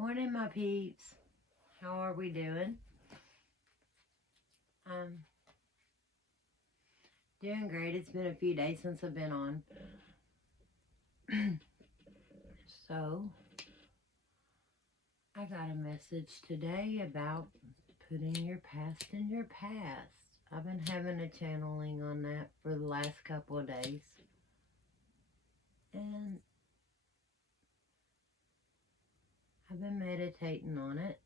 Morning, my peeps. How are we doing? Um, doing great. It's been a few days since I've been on. So, I got a message today about putting your past in your past. I've been having a channeling on that for the last couple of days. And I've been meditating on it.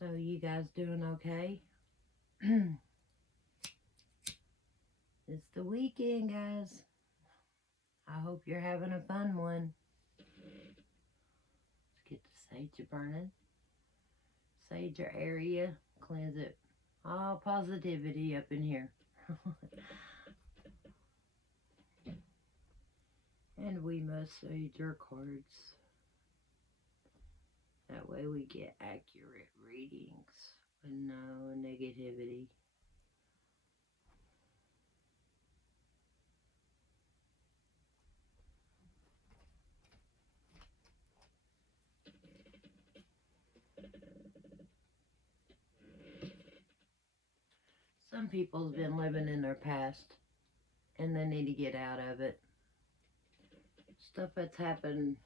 So, you guys doing okay? It's the weekend, guys. I hope you're having a fun one. Let's get the sage burning. Sage your area. Cleanse it. All positivity up in here. And we must sage our cards. That way we get accurate readings with no negativity. Some people's been living in their past and they need to get out of it. Stuff that's happened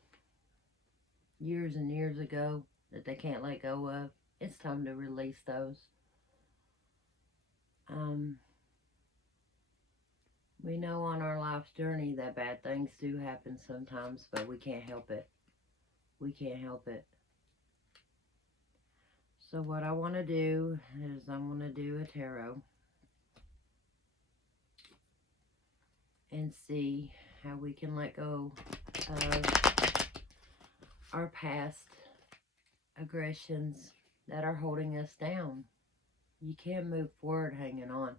years and years ago that they can't let go of. It's time to release those. We know on our life's journey that bad things do happen sometimes, but we can't help it. We can't help it. So what I want to do is I want to do a tarot and see how we can let go of our past aggressions that are holding us down. You can't move forward hanging on.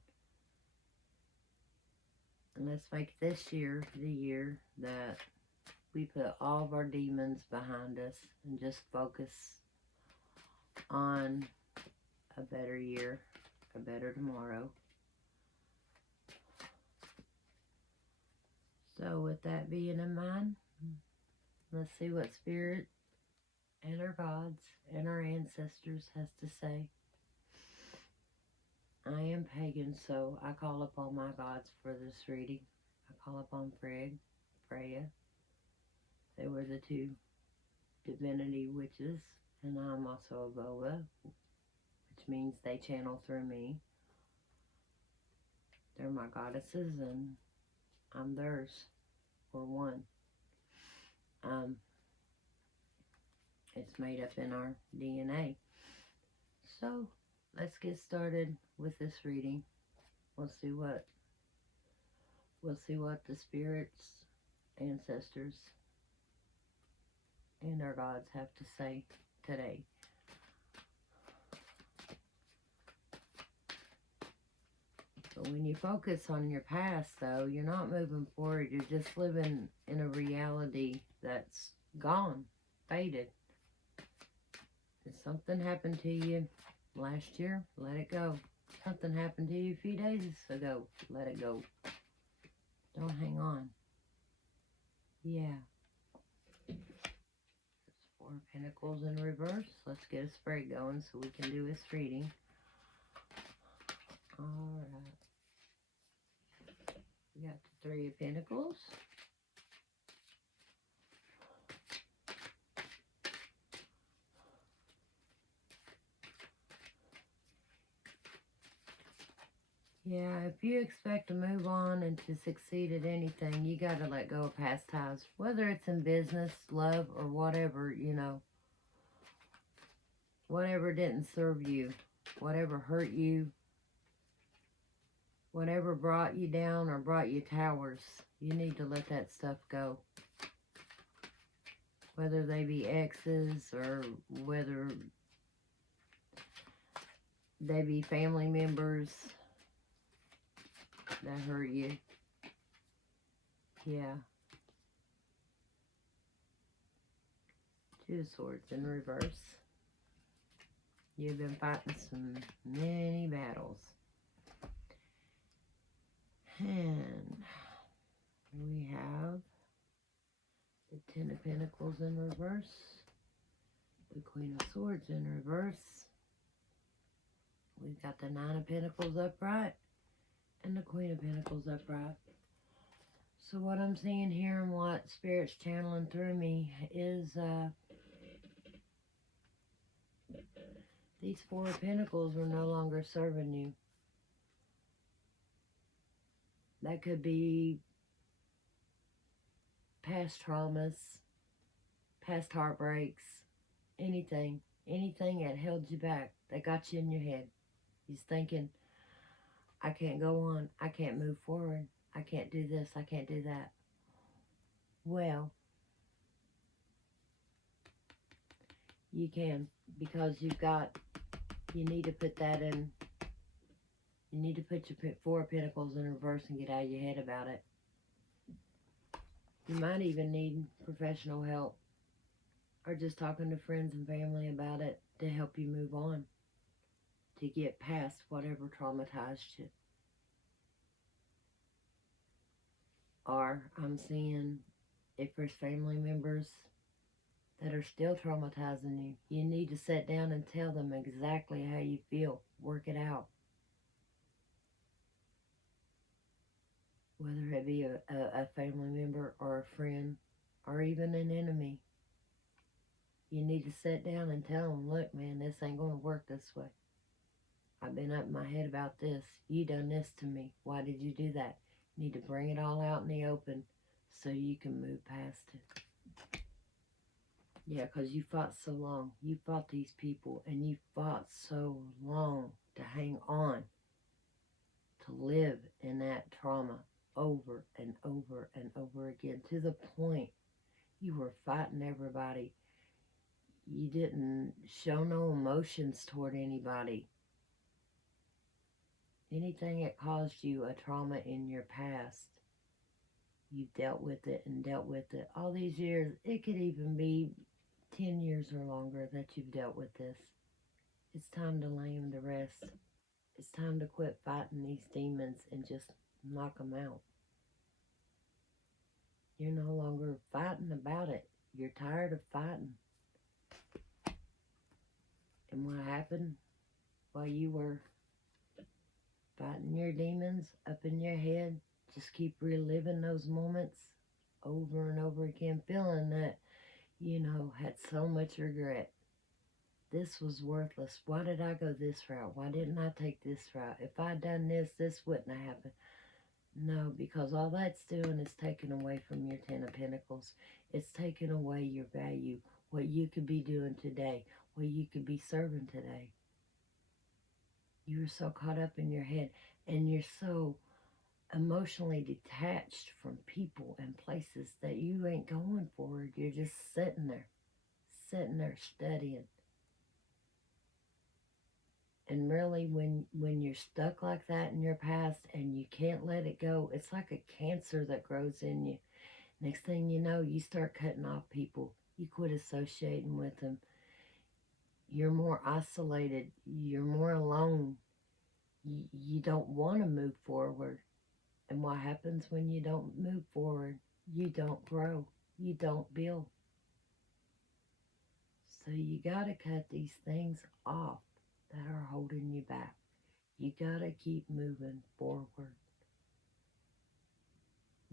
And let's make this year the year that we put all of our demons behind us and just focus on a better year, a better tomorrow. So with that being in mind, let's see what Spirit and our gods and our ancestors has to say. I am pagan, so I call upon my gods for this reading. I call upon Frigg, Freya. They were the two divinity witches, and I'm also a Voga, which means they channel through me. They're my goddesses, and I'm theirs. We're one. It's made up in our DNA. So let's get started with this reading. We'll see what the spirits, ancestors, and our gods have to say today. But when you focus on your past, though, you're not moving forward. You're just living in a reality that's gone, faded. If something happened to you last year, let it go. Something happened to you a few days ago, let it go. Don't hang on. Yeah. It's Four of Pentacles in reverse. Let's get a spray going so we can do this reading. Alright. We got the Three of Pentacles. Yeah, if you expect to move on and to succeed at anything, you got to let go of past ties. Whether it's in business, love, or whatever, you know. Whatever didn't serve you. Whatever hurt you. Whatever brought you down or brought you towers. You need to let that stuff go. Whether they be exes or whether they be family members that hurt you. Yeah. Two of Swords in reverse. You've been fighting many battles. And of Pentacles in reverse, the Queen of Swords in reverse. We've got the Nine of Pentacles upright and the Queen of Pentacles upright. So what I'm seeing here and what Spirit's channeling through me is these Four of Pentacles are no longer serving you. That could be past traumas, past heartbreaks, anything that held you back, that got you in your head. You're thinking, I can't go on, I can't move forward, I can't do this, I can't do that. Well, you can, because you need to put that in, you need to put your Four of Pentacles in reverse and get out of your head about it. You might even need professional help or just talking to friends and family about it to help you move on, to get past whatever traumatized you. Or I'm seeing if there's family members that are still traumatizing you, you need to sit down and tell them exactly how you feel. Work it out. Whether it be a family member or a friend or even an enemy. You need to sit down and tell them, look, man, this ain't going to work this way. I've been up in my head about this. You done this to me. Why did you do that? You need to bring it all out in the open so you can move past it. Yeah, because you fought so long. You fought these people, and you fought so long to hang on, to live in that trauma over and over and over again, to the point you were fighting everybody. You didn't show no emotions toward anybody. Anything that caused you a trauma in your past, you've dealt with it and dealt with it. All these years, it could even be 10 years or longer that you've dealt with this. It's time to lay them to rest. It's time to quit fighting these demons and just knock them out. You're no longer fighting about it. You're tired of fighting. And what happened while you were fighting your demons up in your head? Just keep reliving those moments over and over again, feeling that, had so much regret. This was worthless. Why did I go this route? Why didn't I take this route? If I'd done this wouldn't have happened. No, because all that's doing is taking away from your Ten of Pentacles. It's taking away your value, what you could be doing today, what you could be serving today. You're so caught up in your head, and you're so emotionally detached from people and places that you ain't going forward. You're just sitting there studying. And really, when you're stuck like that in your past and you can't let it go, it's like a cancer that grows in you. Next thing you know, you start cutting off people. You quit associating with them. You're more isolated. You're more alone. You don't want to move forward. And what happens when you don't move forward? You don't grow. You don't build. So you got to cut these things off that are holding you back. You got to keep moving forward.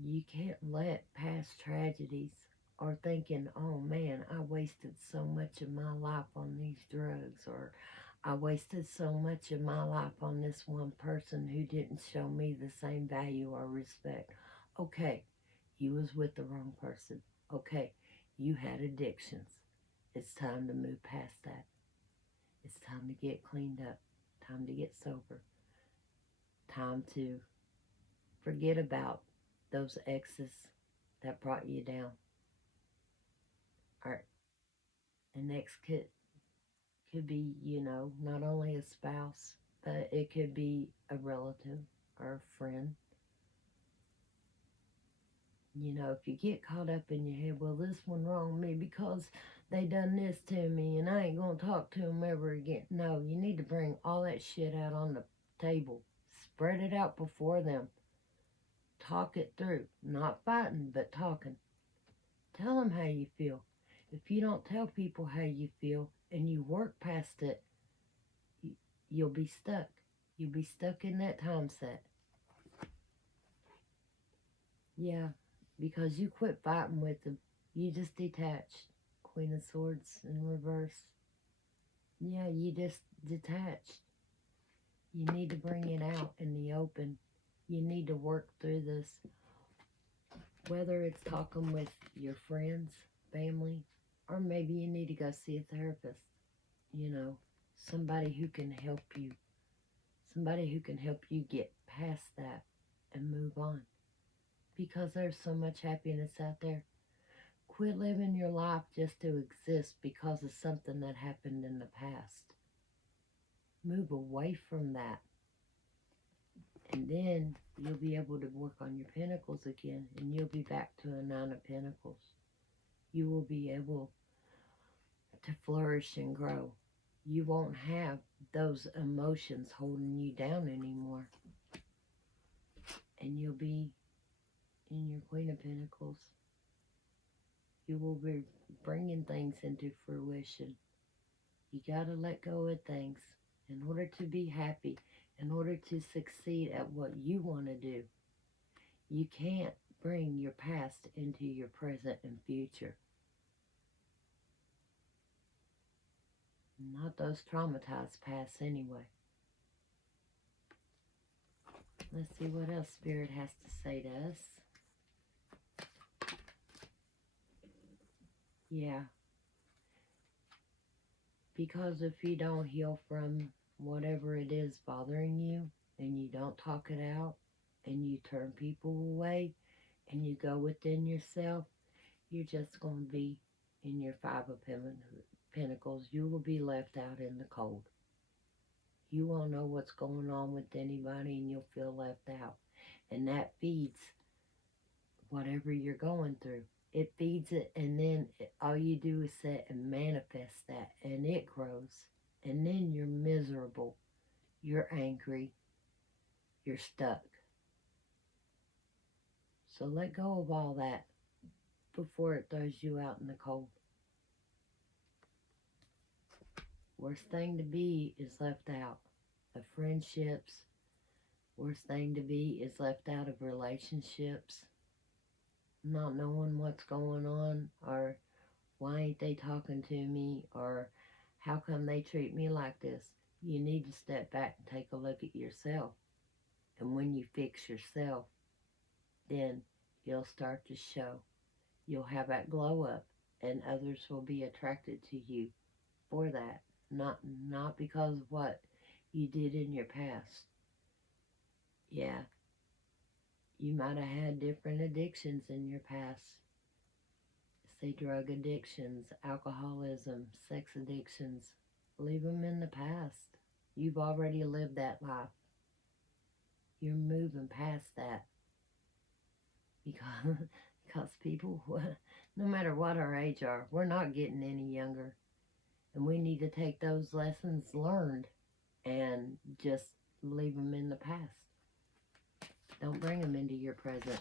You can't let past tragedies or thinking, oh man, I wasted so much of my life on these drugs, or I wasted so much of my life on this one person who didn't show me the same value or respect. Okay, you was with the wrong person. Okay, you had addictions. It's time to move past that. It's time to get cleaned up. Time to get sober. Time to forget about those exes that brought you down. Or an ex could be, not only a spouse, but it could be a relative or a friend. If you get caught up in your head, well, this one wronged me because they done this to me and I ain't going to talk to them ever again. No, you need to bring all that shit out on the table. Spread it out before them. Talk it through. Not fighting, but talking. Tell them how you feel. If you don't tell people how you feel and you work past it, you'll be stuck. You'll be stuck in that time set. Yeah, because you quit fighting with them. You just detached. Queen of Swords in reverse. Yeah, you just detached. You need to bring it out in the open. You need to work through this. Whether it's talking with your friends, family, or maybe you need to go see a therapist. You know, somebody who can help you. Somebody who can help you get past that and move on. Because there's so much happiness out there. Quit living your life just to exist because of something that happened in the past. Move away from that. And then you'll be able to work on your pentacles again, and you'll be back to a 9 of Pentacles. You will be able to flourish and grow. You won't have those emotions holding you down anymore. And you'll be in your Queen of Pentacles. You will be bringing things into fruition. You got to let go of things in order to be happy, in order to succeed at what you want to do. You can't bring your past into your present and future. Not those traumatized pasts anyway. Let's see what else Spirit has to say to us. Yeah. Because if you don't heal from whatever it is bothering you, and you don't talk it out, and you turn people away, and you go within yourself, you're just going to be in your 5 of Pentacles. You will be left out in the cold. You won't know what's going on with anybody, and you'll feel left out. And that feeds whatever you're going through. It feeds it, and then all you do is sit and manifest that, and it grows. And then you're miserable. You're angry. You're stuck. So let go of all that before it throws you out in the cold. Worst thing to be is left out of friendships. Worst thing to be is left out of relationships. Not knowing what's going on, or why ain't they talking to me, or how come they treat me like this. You need to step back and take a look at yourself. And when you fix yourself, then you'll start to show. You'll have that glow up, and others will be attracted to you for that. Not because of what you did in your past. Yeah, you might have had different addictions in your past. Say drug addictions, alcoholism, sex addictions. Leave them in the past. You've already lived that life. You're moving past that. Because people, no matter what our age are, we're not getting any younger. And we need to take those lessons learned and just leave them in the past. Don't bring them into your present.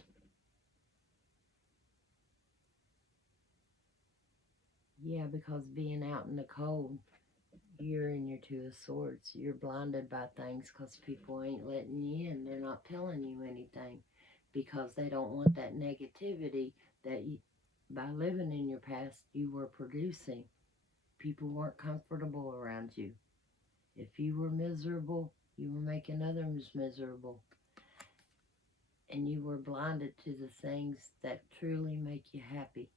Yeah, because being out in the cold, you're in your 2 of Swords. You're blinded by things because people ain't letting you in. They're not telling you anything because they don't want that negativity that you, by living in your past, you were producing. People weren't comfortable around you. If you were miserable, you were making others miserable. And you were blinded to the things that truly make you happy.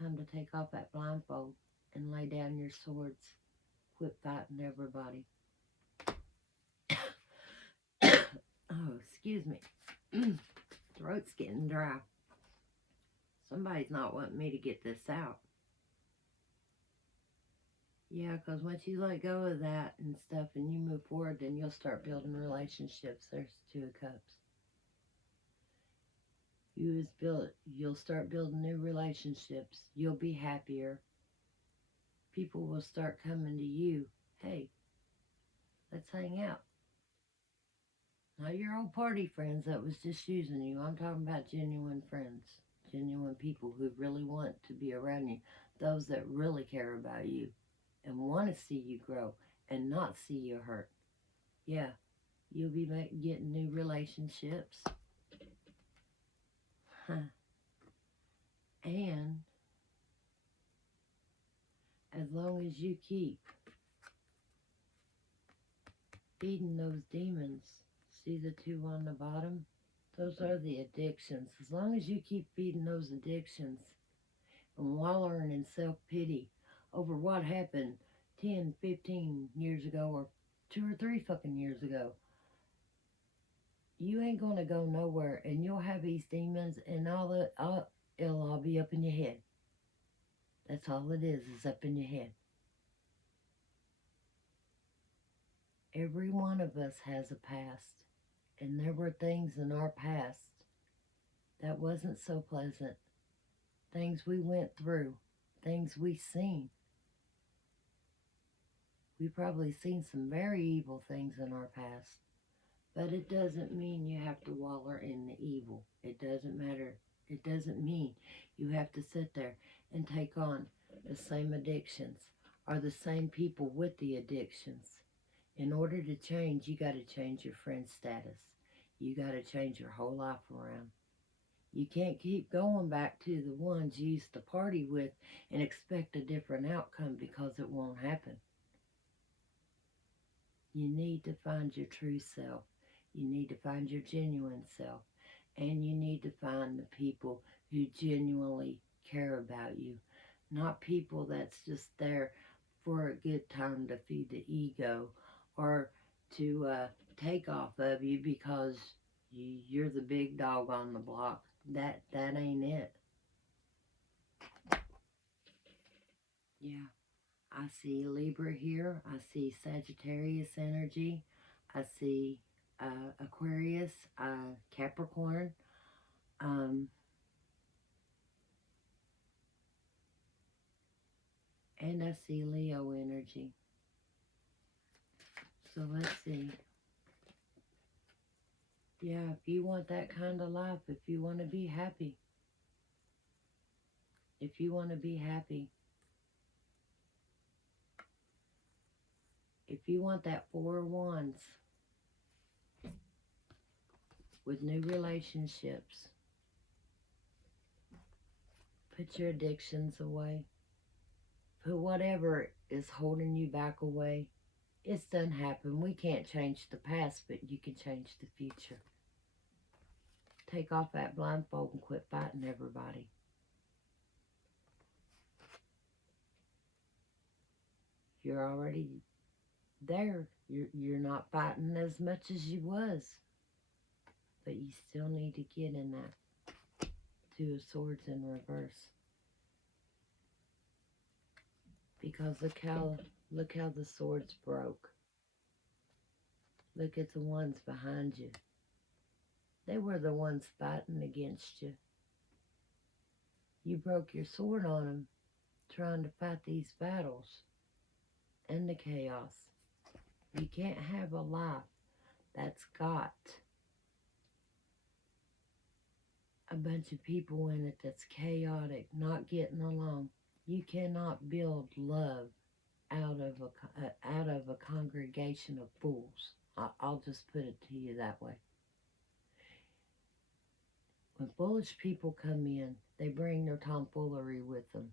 Time to take off that blindfold and lay down your swords. Quit fighting everybody. Oh, excuse me. Throat's getting dry. Somebody's not wanting me to get this out. Yeah, because once you let go of that and stuff and you move forward, then you'll start building relationships. There's 2 of Cups. You'll start building new relationships. You'll be happier. People will start coming to you. Hey, let's hang out. Not your old party friends that was just using you. I'm talking about genuine friends. Genuine people who really want to be around you. Those that really care about you and want to see you grow and not see you hurt. Yeah, you'll be getting new relationships. And as long as you keep feeding those demons, see the two on the bottom? Those are the addictions. As long as you keep feeding those addictions and wallowing in self-pity over what happened 10, 15 years ago or 2 or 3 fucking years ago, you ain't gonna go nowhere, and you'll have these demons and it'll all be up in your head. That's all it is up in your head. Every one of us has a past, and there were things in our past that wasn't so pleasant. Things we went through, things we seen. We probably seen some very evil things in our past, but it doesn't mean you have to wallow in the evil. It doesn't matter. It doesn't mean you have to sit there and take on the same addictions or the same people with the addictions. In order to change, you got to change your friend status. You got to change your whole life around. You can't keep going back to the ones you used to party with and expect a different outcome, because it won't happen. You need to find your true self. You need to find your genuine self. And you need to find the people who genuinely care about you. Not people that's just there for a good time to feed the ego or to take off of you because you're the big dog on the block. That ain't it. Yeah. I see Libra here. I see Sagittarius energy. I see Aquarius, Capricorn. And I see Leo energy. So let's see. Yeah, if you want that kind of life, if you want to be happy, if you want to be happy, if you want that 4 of Wands with new relationships, put your addictions away. Put whatever is holding you back away. It's done happened. We can't change the past, but you can change the future. Take off that blindfold and quit fighting everybody. You're already there. You're not fighting as much as you was. But you still need to get in that 2 of Swords in reverse. Because look how the swords broke. Look at the ones behind you. They were the ones fighting against you. You broke your sword on them trying to fight these battles and the chaos. You can't have a life that's got a bunch of people in it that's chaotic, not getting along. You cannot build love out of a congregation of fools. I'll just put it to you that way. When foolish people come in, they bring their tomfoolery with them.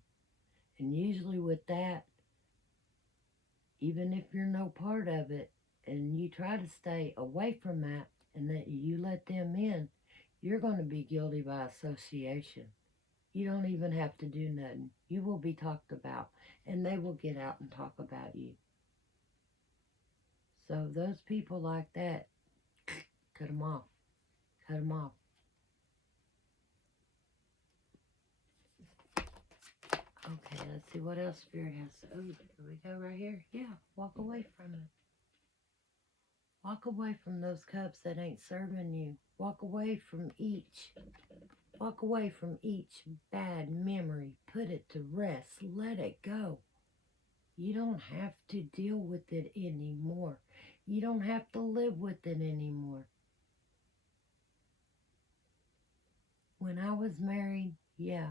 And usually with that, even if you're no part of it, and you try to stay away from that, and that you let them in, you're going to be guilty by association. You don't even have to do nothing. You will be talked about, and they will get out and talk about you. So those people like that, cut them off. Cut them off. Okay, let's see what else Spirit has. Oh, here we go right here. Yeah, walk away from it. Walk away from those cups that ain't serving you. Walk away from each. Walk away from each bad memory. Put it to rest. Let it go. You don't have to deal with it anymore. You don't have to live with it anymore. When I was married, yeah,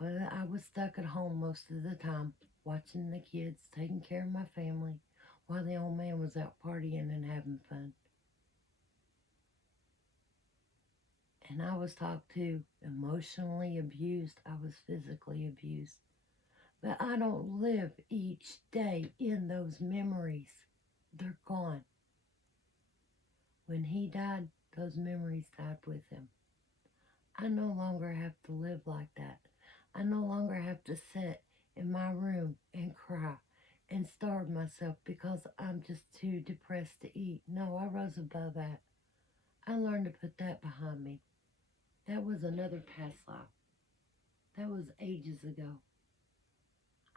I was stuck at home most of the time, watching the kids, taking care of my family, while the old man was out partying and having fun. And I was talked to, emotionally abused, I was physically abused. But I don't live each day in those memories. They're gone. When he died, those memories died with him. I no longer have to live like that. I no longer have to sit in my room and cry and starve myself because I'm just too depressed to eat. No, I rose above that. I learned to put that behind me. That was another past life. That was ages ago.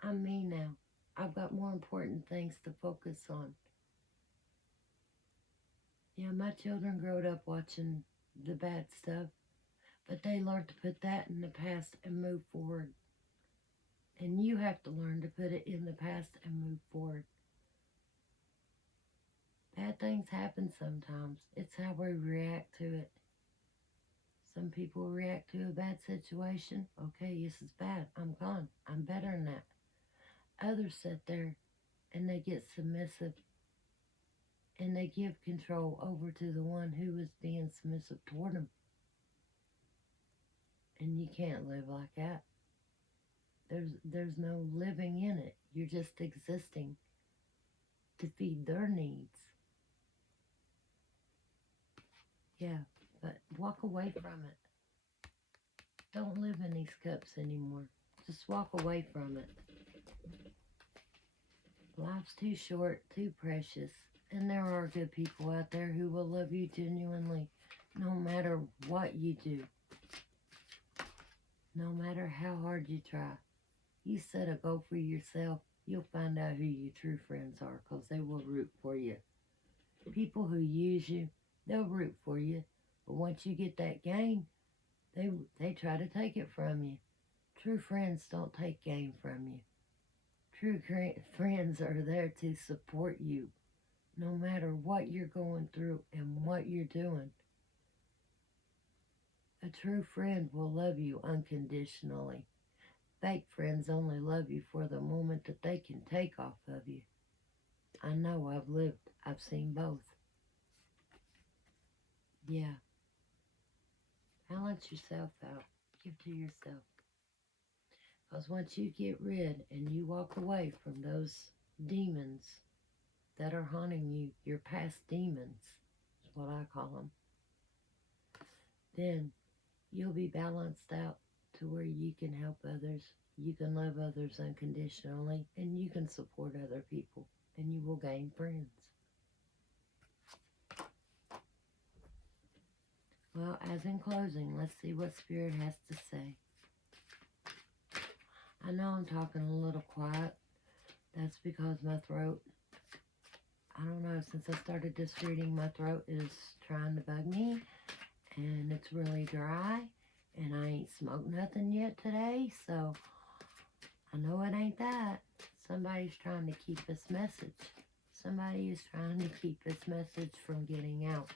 I'm me now. I've got more important things to focus on. Yeah, my children growed up watching the bad stuff, but they learned to put that in the past and move forward. And you have to learn to put it in the past and move forward. Bad things happen sometimes. It's how we react to it. Some people react to a bad situation. Okay, this is bad. I'm gone. I'm better than that. Others sit there and they get submissive and they give control over to the one who is being submissive toward them. And you can't live like that. There's no living in it. You're just existing to feed their needs. Yeah, but walk away from it. Don't live in these cups anymore. Just walk away from it. Life's too short, too precious, and there are good people out there who will love you genuinely, no matter what you do, no matter how hard you try. You set a goal for yourself, you'll find out who your true friends are, because they will root for you. People who use you, they'll root for you, but once you get that gain, they try to take it from you. True friends don't take gain from you. True friends are there to support you no matter what you're going through and what you're doing. A true friend will love you unconditionally. Fake friends only love you for the moment that they can take off of you. I know, I've seen both. Yeah, balance yourself out. Give to yourself. Because once you get rid and you walk away from those demons that are haunting you, your past demons is what I call them, then you'll be balanced out to where you can help others, you can love others unconditionally, and you can support other people, and you will gain friends. Well, as in closing, let's see what Spirit has to say. I know I'm talking a little quiet. That's because my throat, I don't know, since I started this reading, my throat is trying to bug me, and it's really dry, and I ain't smoked nothing yet today, so I know it ain't that. Somebody's trying to keep this message. Somebody is trying to keep this message from getting out.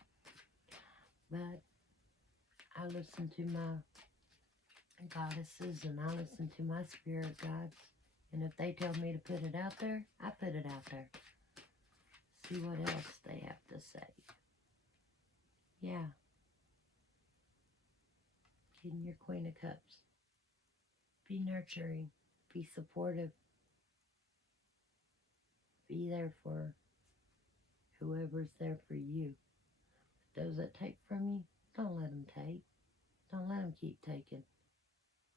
But I listen to my goddesses and I listen to my spirit guides. And if they tell me to put it out there, I put it out there. See what else they have to say. Yeah. Getting your Queen of Cups. Be nurturing. Be supportive. Be there for whoever's there for you. Those that take from you, don't let them take. Don't let them keep taking.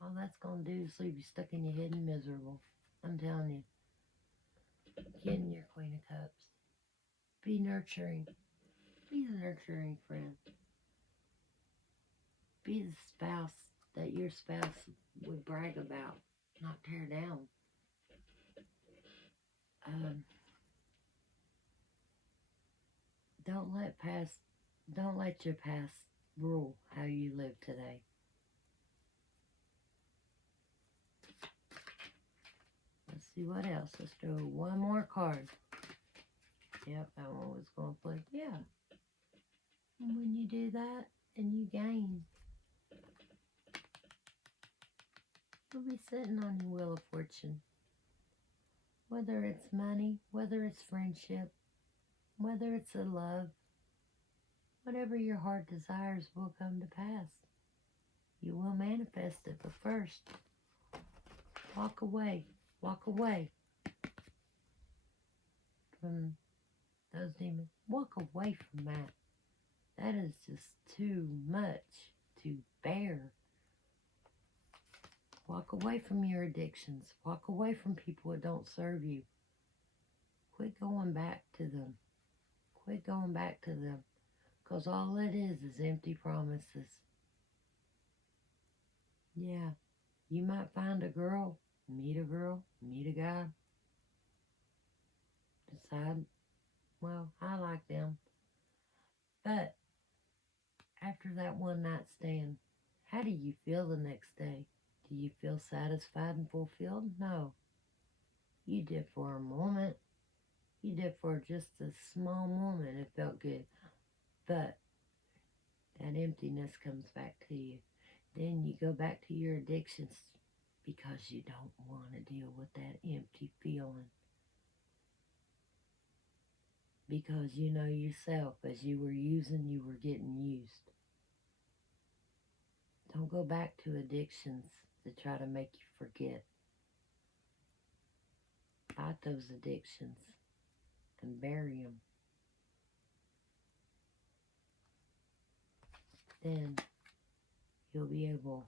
All that's going to do is leave you stuck in your head and miserable. I'm telling you. Get in your Queen of Cups. Be nurturing. Be the nurturing friend. Be the spouse that your spouse would brag about, not tear down. Don't let your past rule how you live today. Let's see what else. Let's do one more card. Yep, that one was going to play. Yeah. And when you do that, and you gain, You'll be sitting on your wheel of fortune. Whether it's money, whether it's friendship, whether it's a love, whatever your heart desires will come to pass. You will manifest it, but first, walk away. Walk away from those demons. Walk away from that. That is just too much to bear. Walk away from your addictions. Walk away from people that don't serve you. Quit going back to them. Quit going back to them. Because all it is empty promises. Yeah, you might find a girl, meet a guy. Decide, well, I like them. But after that one night stand, how do you feel the next day? Do you feel satisfied and fulfilled? No. You did for a moment. You did for just a small moment. It felt good. But that emptiness comes back to you. Then you go back to your addictions because you don't want to deal with that empty feeling. Because you know yourself, as you were using, you were getting used. Don't go back to addictions to try to make you forget. Fight those addictions and bury them. Then you'll be able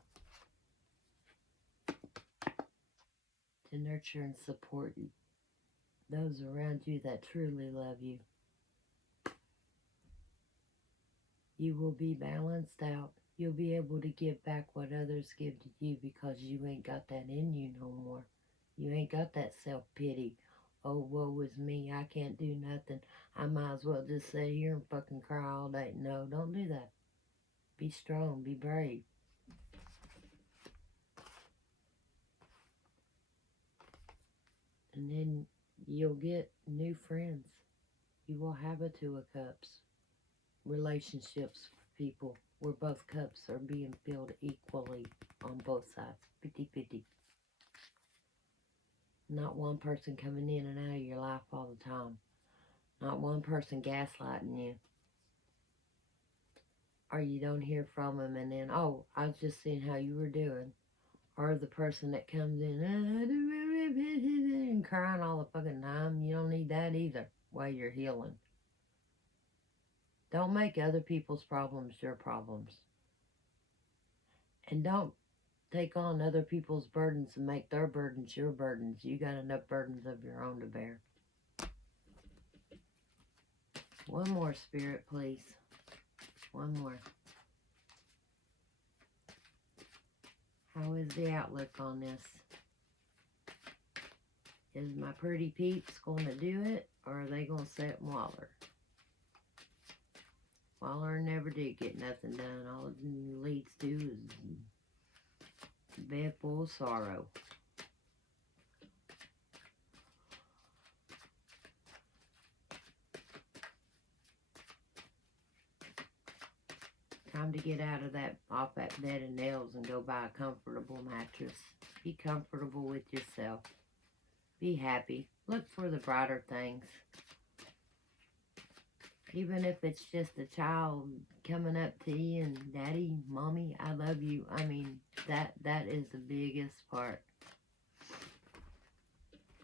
to nurture and support those around you that truly love you. You will be balanced out. You'll be able to give back what others give to you because you ain't got that in you no more. You ain't got that self-pity. Oh, woe is me. I can't do nothing. I might as well just sit here and fucking cry all day. No, don't do that. Be strong. Be brave. And then you'll get new friends. You will have a two of cups. Relationships with people where both cups are being filled equally on both sides. 50-50. Not one person coming in and out of your life all the time. Not one person gaslighting you. Or you don't hear from them and then, oh, I was just seeing how you were doing. Or the person that comes in and crying all the fucking time. You don't need that either while you're healing. Don't make other people's problems your problems. And don't take on other people's burdens and make their burdens your burdens. You got enough burdens of your own to bear. One more, Spirit, please. One more. How is the outlook on this? Is my pretty peeps going to do it, or are they going to sit and waller? Waller never did get nothing done. All it leads to is a bed full of sorrow. Time to get out of that, off that bed of nails and go buy a comfortable mattress. Be comfortable with yourself. Be happy. Look for the brighter things. Even if it's just a child coming up to you and daddy, mommy, I love you. I mean, that is the biggest part.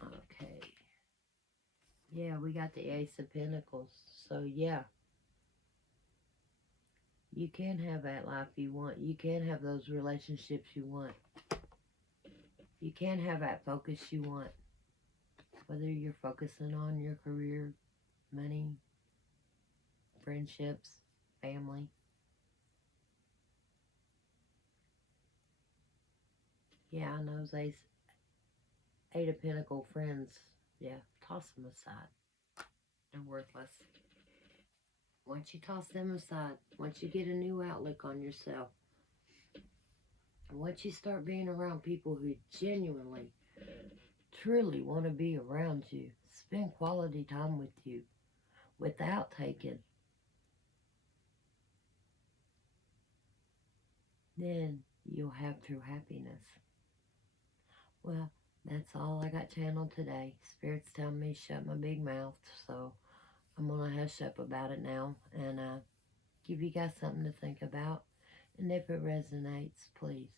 Okay. Yeah, we got the Ace of Pentacles. So, yeah. You can have that life you want. You can have those relationships you want. You can have that focus you want. Whether you're focusing on your career, money, friendships, family. Yeah, I know those Eight of Pentacles friends. Yeah, toss them aside. They're worthless. Once you toss them aside, once you get a new outlook on yourself, and once you start being around people who genuinely, truly want to be around you, spend quality time with you without taking, then you'll have true happiness. Well, that's all I got channeled today. Spirit's telling me to shut my big mouth, so I'm gonna hush up about it now and give you guys something to think about. And if it resonates, please,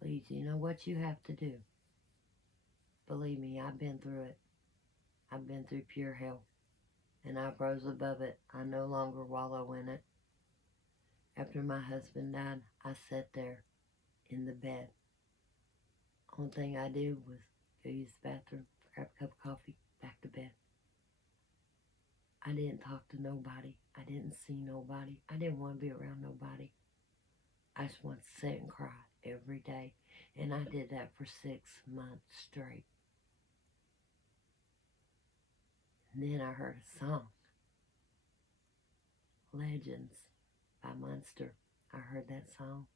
please, you know what you have to do. Believe me, I've been through it. I've been through pure hell, and I've rose above it. I no longer wallow in it. After my husband died, I sat there in the bed. Only thing I did was go use the bathroom, grab a cup of coffee, back to bed. I didn't talk to nobody. I didn't see nobody. I didn't want to be around nobody. I just wanted to sit and cry every day. And I did that for 6 months straight. And then I heard a song, Legends by Munster. I heard that song,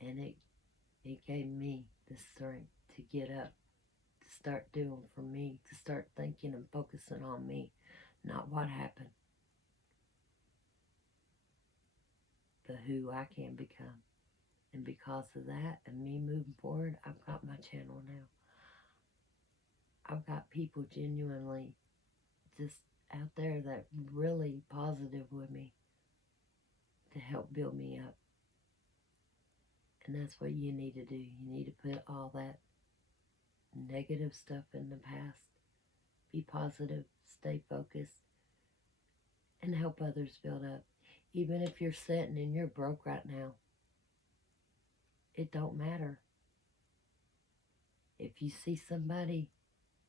and it gave me the strength to get up, to start doing for me, to start thinking and focusing on me, not what happened, but who I can become. And because of that and me moving forward, I've got my channel now. I've got people genuinely just out there that really positive with me to help build me up. And that's what you need to do. You need to put all that negative stuff in the past. Be positive, stay focused, and help others build up. Even if you're sitting and you're broke right now, it don't matter. If you see somebody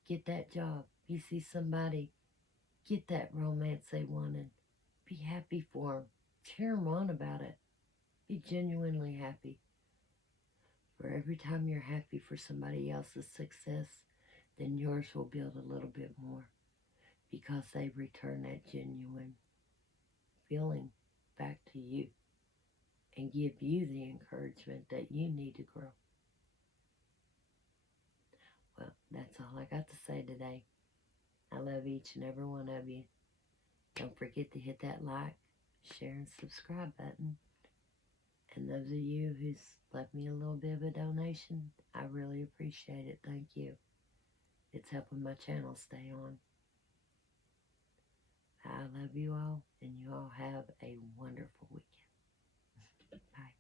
get that job, you see somebody get that romance they wanted, be happy for them. Cheer them on about it. Be genuinely happy. For every time you're happy for somebody else's success, then yours will build a little bit more because they return that genuine feeling back to you and give you the encouragement that you need to grow. Well, that's all I got to say today. I love each and every one of you. Don't forget to hit that like, share, and subscribe button. And those of you who's left me a little bit of a donation, I really appreciate it. Thank you. It's helping my channel stay on. I love you all, and you all have a wonderful weekend. Bye.